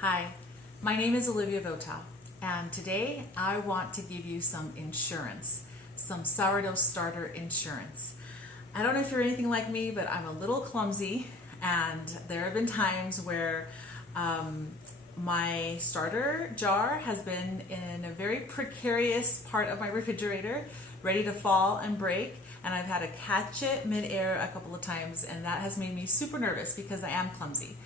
Hi, my name is Olivia Vota, and today I want to give you some insurance, some sourdough starter insurance. I don't know if you're anything like me, but I'm a little clumsy, and there have been times where my starter jar has been in a very precarious part of my refrigerator, ready to fall and break, and I've had to catch it midair a couple of times, and that has made me super nervous because I am clumsy.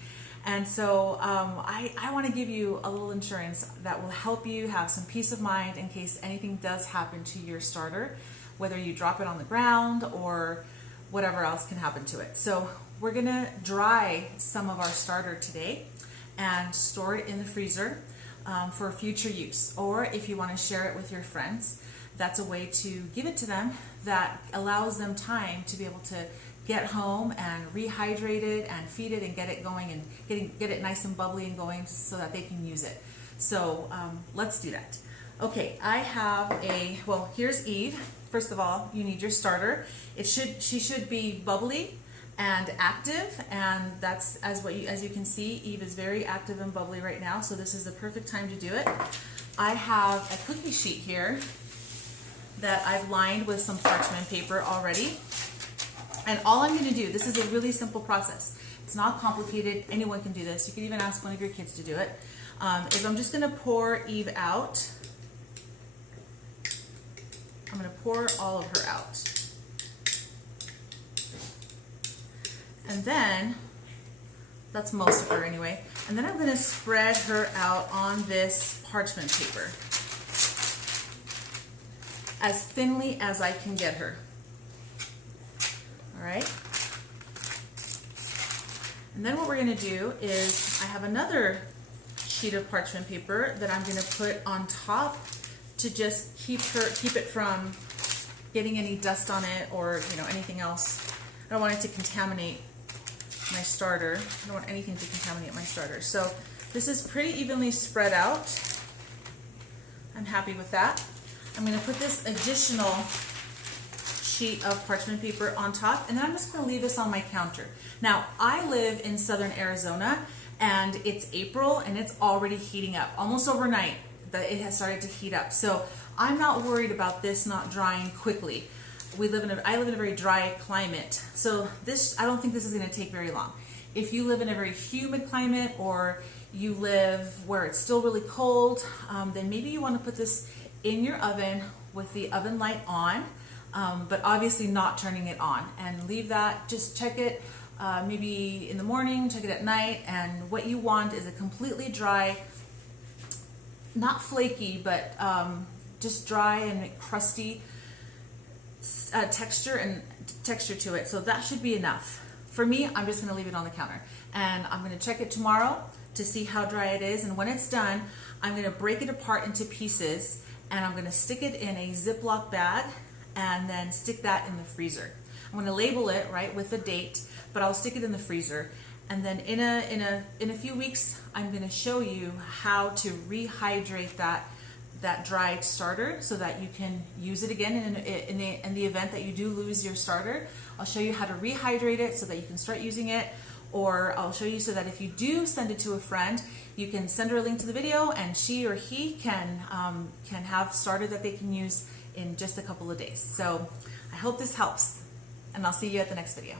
And so I want to give you a little insurance that will help you have some peace of mind in case anything does happen to your starter, whether you drop it on the ground or whatever else can happen to it. So we're going to dry some of our starter today and store it in the freezer for future use. Or if you want to share it with your friends, that's a way to give it to them that allows them time to be able to get home and rehydrate it and feed it and get it going and get it nice and bubbly and going so that they can use it. So let's do that. Okay, I have well, here's Eve. First of all, you need your starter. She should be bubbly and active, and that's as you can see, Eve is very active and bubbly right now, so this is the perfect time to do it. I have a cookie sheet here that I've lined with some parchment paper already. And all I'm going to do, this is a really simple process. It's not complicated. Anyone can do this. You can even ask one of your kids to do it. Is I'm just going to pour Eve out. I'm going to pour all of her out. And then, that's most of her anyway. And then I'm going to spread her out on this parchment paper as thinly as I can get her. All right. And then what we're going to do is I have another sheet of parchment paper that I'm going to put on top to just keep it from getting any dust on it or anything else. I don't want it to contaminate my starter. I don't want anything to contaminate my starter. So this is pretty evenly spread out. I'm happy with that. I'm going to put this additional sheet of parchment paper on top, and then I'm just going to leave this on my counter. Now, I live in southern Arizona, and it's April, and it's already heating up. Almost overnight, it has started to heat up. So I'm not worried about this not drying quickly. I live in a very dry climate, so I don't think this is going to take very long. If you live in a very humid climate, or you live where it's still really cold, then maybe you want to put this in your oven with the oven light on. But obviously not turning it on, and leave that, just check it maybe in the morning, check it at night, and what you want is a completely dry, not flaky, but just dry and crusty texture to it. So that should be enough. For me, I'm just going to leave it on the counter, and I'm going to check it tomorrow to see how dry it is, and when it's done, I'm going to break it apart into pieces, and I'm going to stick it in a Ziploc bag and then stick that in the freezer. I'm going to label it right with the date, but I'll stick it in the freezer. And then in a few weeks, I'm going to show you how to rehydrate that dried starter so that you can use it again in the event that you do lose your starter. I'll show you how to rehydrate it so that you can start using it, or I'll show you so that if you do send it to a friend, you can send her a link to the video, and she or he can have starter that they can use in just a couple of days. So I hope this helps, and I'll see you at the next video.